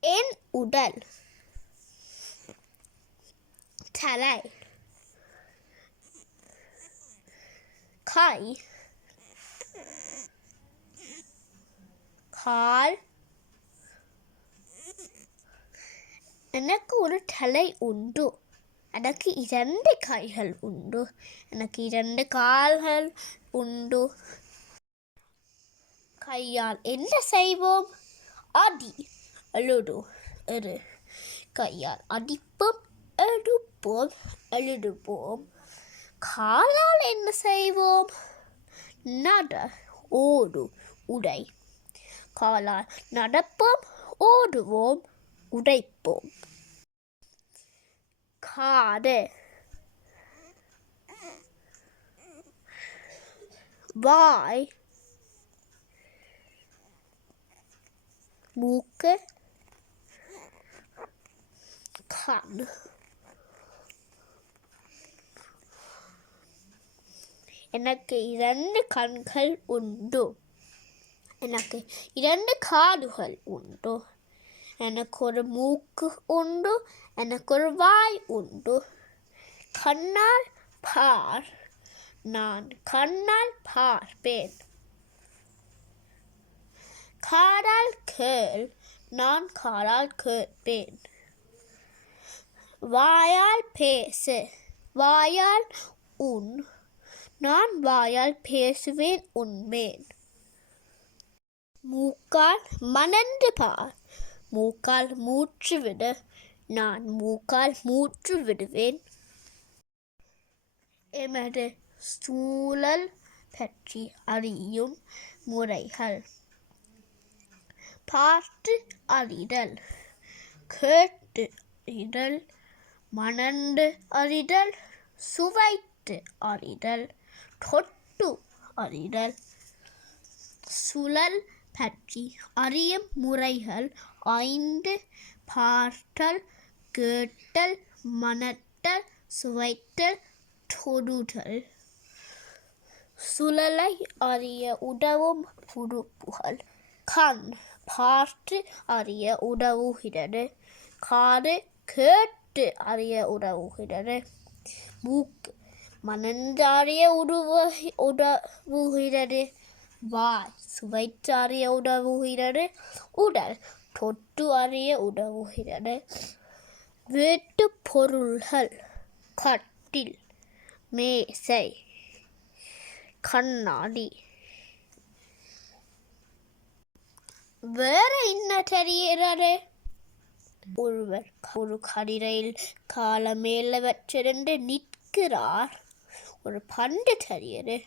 என் உடல். தலை. கை கால். எனக்கு ஒரு தலை உண்டு. எனக்கு இரண்டு கைகள் உண்டு. எனக்கு இரண்டு கால்கள் உண்டு. கையால் என்ன செய்வோம்? ஆடி அழுடும் எரு கையால் அடிப்போம் எடுப்போம் எழுதுவோம். காலால் என்ன செய்வோம்? நட ஓடு உடை. காலால் நடப்போம் ஓடுவோம் உடைப்போம். காது. வாய். மூக்கு. Kann. எனக்கு இரண்டு கண்கள் உண்டு. எனக்கு இரண்டு காதுகள் உண்டு. எனக்கு ஒரு மூக்கு உண்டு எனக்கு ஒரு வாய் உண்டு. கண்ணால் பார் நான் கண்ணால் பார்ப்பேன். காரால் கேள் நான் காரால் கேட்பேன். வாயால் பேசு. வாயால் உன் நான் வாயால் பேசுவேன் உண்மேன். மூக்கால் மணந்து பார். மூக்கால் மூச்சு விடு நான் மூக்கால் மூச்சு விடுவேன் எமது சூழல் பற்றி அறியும் முறைகள். பார்த்து அறிதல். கேட்டு அறிதல். மணந்து அறிதல் சுவைத்து அறிதல் தொட்டு அறிதல். சுழல் பற்றி அறியும் முறைகள் ஐந்து. பார்த்தல் கேட்டல் மணத்தல் சுவைத்தல் தொடுதல். சுழலை அறிய உதவும் உறுப்புகள். கண் பார்த்து அறிய உதவுகிறது. காது கேட்டு அறிய உறவுகிறது மூக்கு மணந்து உருவ உதவுகிறது வாய் சுவைச்சாரிய அறிய உதவுகிறது உடல் தொட்டு அறிய உதவுகிறது வீட்டு பொருள்கள் கட்டில் மேசை கண்ணாடி. வேற என்ன தெரிகிறது ஒருவர் ஒரு கடிரையில் கால நிற்கிறார். ஒரு பண்டு தெரியுது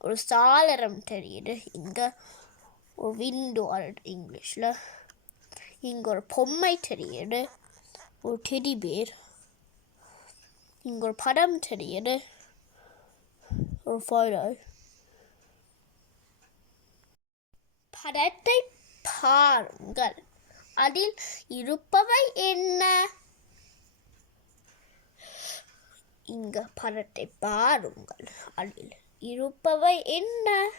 ஒரு சாளரம் தெரியுது. இங்க ஒரு விண்டோ இங்கிலீஷில் இங்க ஒரு பொம்மை தெரியுது ஒரு டெடி பேர் இங்க ஒரு படம் தெரியுது ஒரு ஃபோட்டோ படத்தை பாருங்கள். அதில் இருப்பவை என்ன? இங்க படத்தை பாருங்கள். அதில் இருப்பவை என்ன?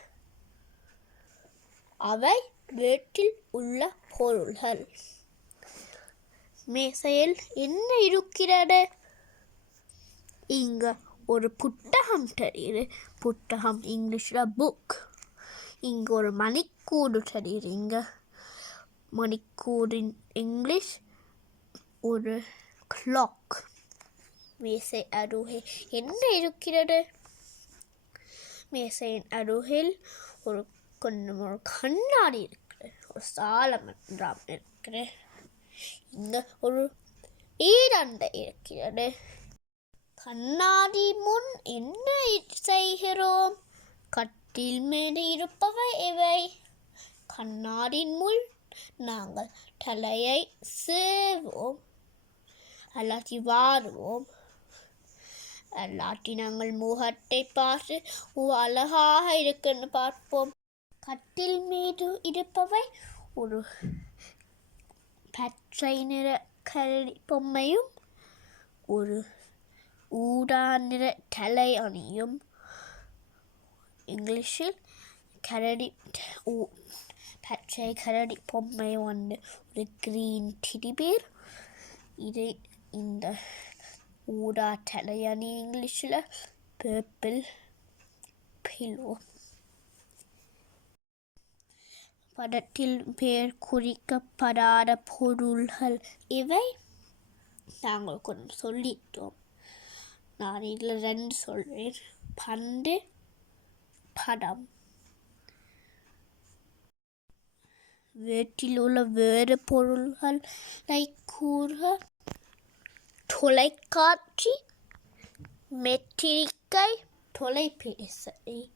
அவை வீட்டில் உள்ள பொருள்கள். மேசையில் என்ன இருக்கிறது? இங்க ஒரு புத்தகம் தெரியுது. புத்தகம் இங்கிலீஷில் புக் இங்கே ஒரு மணிக்கூடு தெரியுது இங்கே. மணிக்கூடின் இங்கிலீஷ் ஒரு கிளாக் மேசை அருகே என்ன இருக்கிறது மேசையின் அருகில் ஒரு கொஞ்சம் ஒரு கண்ணாடி இருக்குது ஒரு சாலமன்றாம் இருக்குது இங்கே ஒரு ஈரண்டை இருக்கிறது கண்ணாடி முன் என்ன செய்கிறோம் கட்டில் மேலே இருப்பவை இவை கண்ணாடின் முள் நாங்கள் தலையை சேவோம். அல்லாட்டி வாருவோம். அல்லாட்டி நாங்கள் முகத்தை பார்த்து ஓ அழகாக இருக்குன்னு பார்ப்போம். கட்டில் மீது இருப்பவை ஒரு பச்சை நிற கரடி பொம்மையும் ஒரு ஊடா நிற தலை அணியும். இங்கிலீஷில் கரடி பச்சை கரடி பொம்மை ஒன்று ஒரு கிரீன் டிடிபீர் இது இந்த ஊடா தலையணி இங்கிலீஷில் பேர்பிள் பிலோ படத்தில் பேர் குறிக்கப்படாத பொருள்கள் இவை நாங்கள் கொஞ்சம் சொல்லிட்டோம் நான் இதில் ரெண்டு சொல்கிறேன் பண்டு படம் வீட்டில் உள்ள வேறு பொருள்களை கூற தொலைக்காட்சி மெட்ரிக்கை தொலைபேசி.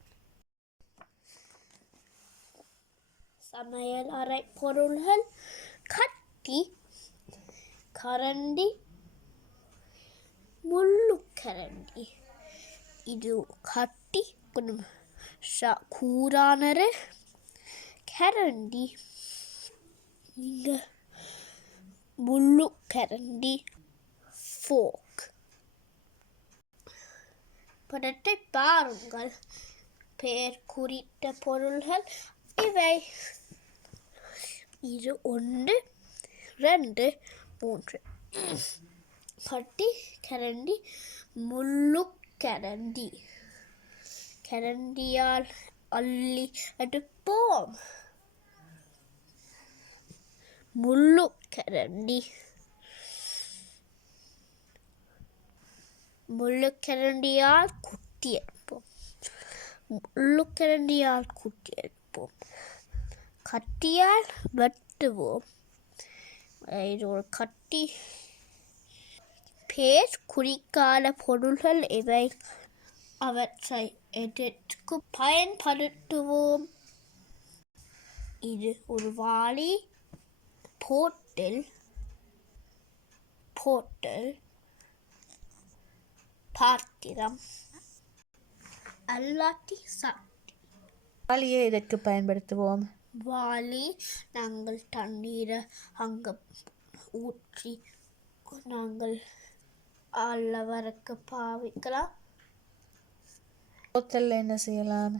சமையல் அறை பொருள்கள் கத்தி கரண்டி முள்ளுக்கரண்டி இது கட்டி கொஞ்சம் ஷ கரண்டி. இங்கே முள்ளு கரண்டி ஃபோக் படத்தை பாருங்கள் பெயர் குறித்த பொருள்கள் இவை இது ஒன்று ரெண்டு மூன்று பட்டி கரண்டி முள்ளு கரண்டி கரண்டியால் அள்ளி அடுப்போம் முள்ளு கரண்டி. முள்ளுக்கரண்டியால் குட்டி எடுப்போம். முள்ளுக்கரண்டியால் குட்டி எடுப்போம். கட்டியால் வெட்டுவோம். இது ஒரு கட்டி. பேர் குறிக்காத பொருள்கள் இவை. அவற்றை எதற்கு பயன்படுத்துவோம். இது ஒரு வாளி போட்டில் போட்டல் பாத்திரம் அல்லாட்டி சட்டி வாளியை இதற்கு பயன்படுத்துவோம். வாளி நாங்கள் தண்ணீரை அங்கே ஊற்றி நாங்கள் அல்ல வரக்க பாவிக்கலாம். போத்தல்ல என்ன செய்யலாம்?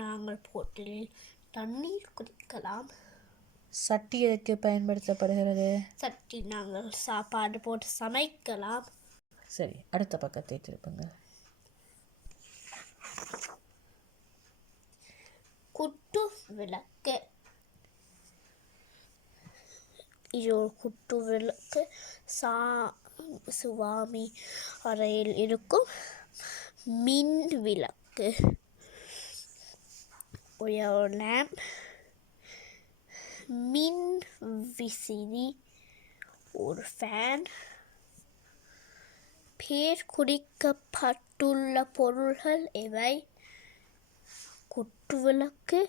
நாங்கள் போட்டலில் தண்ணீர் குடிக்கலாம். சட்டி எதற்கு பயன்படுத்தப்படுகிறது? சட்டி நாங்கள் சாப்பாடு போட்டு சமைக்கலாம். சரி அடுத்த பக்கத்தை திருப்புங்க குட்டு விளக்கு. இது ஒரு குட்டு விளக்கு. சா சுவாமி அறையில் இருக்கும் மின் விளக்கு. ஒரு லேம்ப் மின் விசிறி ஒரு ஃபேன் பேர் குறிக்கப்பட்டுள்ள பொருள்கள் இவை குட்டுவிளக்கு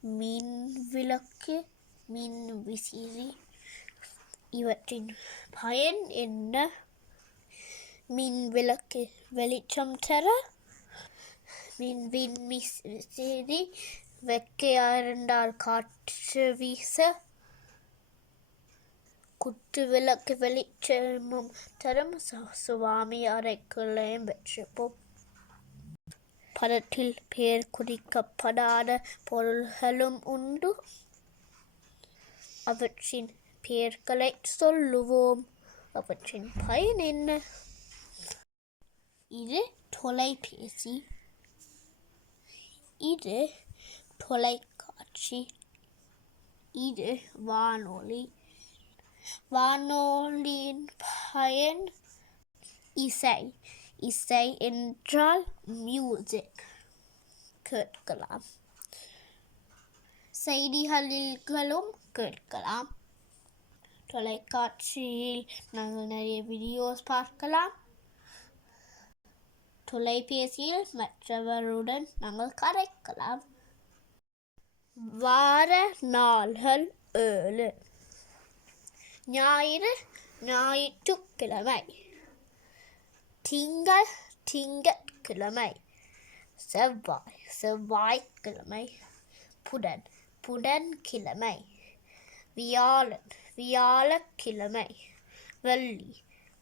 மின் விளக்கு மின் விசிறி. இவற்றின் பயன் என்ன? மின் விளக்கு வெளிச்சம் தர மின் வின் மிஸ் விசிறி வெக்கையாயிருந்தால் காற்று வீச குத்து விளக்கு வெளிச்சமும் தரும் சுவாமி அறைக்குள்ளையும் வெற்றிப்போம் படத்தில் பெயர் குறிக்கப்படாத பொருள்களும் உண்டு. அவற்றின் பெயர்களை சொல்லுவோம். அவற்றின் பயன் என்ன? இது தொலைபேசி. இது தொலைக்காட்சி. இது வானொலி. வானொலியின் பயன் இசை. இசை என்றால் மியூசிக் கேட்கலாம். செய்திகளிலும் கேட்கலாம். தொலைக்காட்சியில் நாங்கள் நிறைய வீடியோஸ் பார்க்கலாம். தொலைபேசியில் மற்றவருடன் நாங்கள் கரைக்கலாம் வார நாள்கள் ஏழு ஞாயிறு ஞாயிற்றுக்கிழமை திங்கள் திங்கட்கிழமை செவ்வாய் செவ்வாய்க்கிழமை புடன் புதன்கிழமை வியாழன் வியாழக்கிழமை வெள்ளி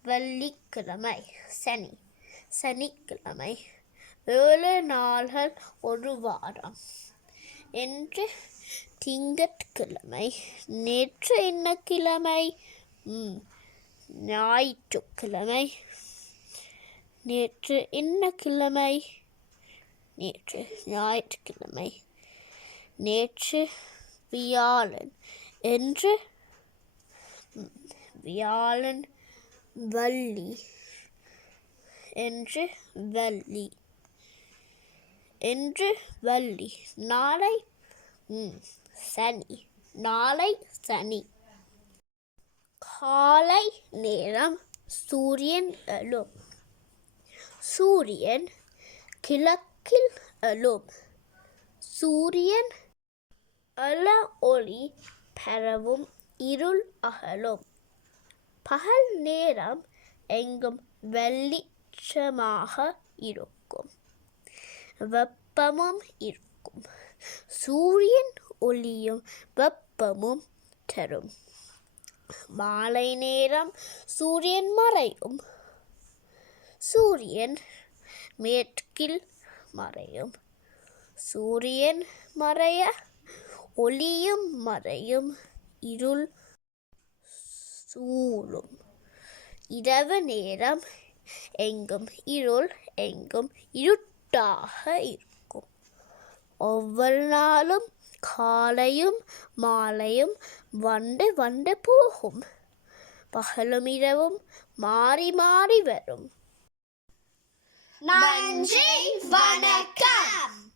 வெள்ளிக்கிழமை சனி சனிக்கிழமை ஏழு நாள்கள் ஒரு வாரம் என்று திங்கட்கிழமை நேற்று என்ன கிழமை? ம், ஞாயிற்றுக்கிழமை. நேற்று என்ன கிழமை? நேற்று ஞாயிற்றுக்கிழமை. நேற்று வியாழன் என்று வியாழன் வள்ளி என்று வள்ளி. என்று வள்ளி. நாளை சனி. நாளை சனி. காலை நேரம் சூரியன் அலும் சூரியன் கிழக்கில் அலும் சூரியன் அல ஒளி பரவும் இருள் அகலும். பகல் நேரம் எங்கும் வெளிச்சமாக இருக்கும். வெப்பமும் இருக்கும். சூரியன் ஒளியும் வெப்பமும் தரும். மாலை நேரம் சூரியன் மறையும். சூரியன் மேற்கில் மறையும். சூரியன் மறைய ஒளியும் மறையும். இருள் சூழும். இரவு நேரம் எங்கும் இருள் எங்கும் இருட் இருட்டாக இருக்கும். ஒவ்வொரு நாளும் காலையும் மாலையும் வண்டு வண்டு போகும். பகலும் இரவும் மாறி மாறி வரும். நன்றி வணக்கம்.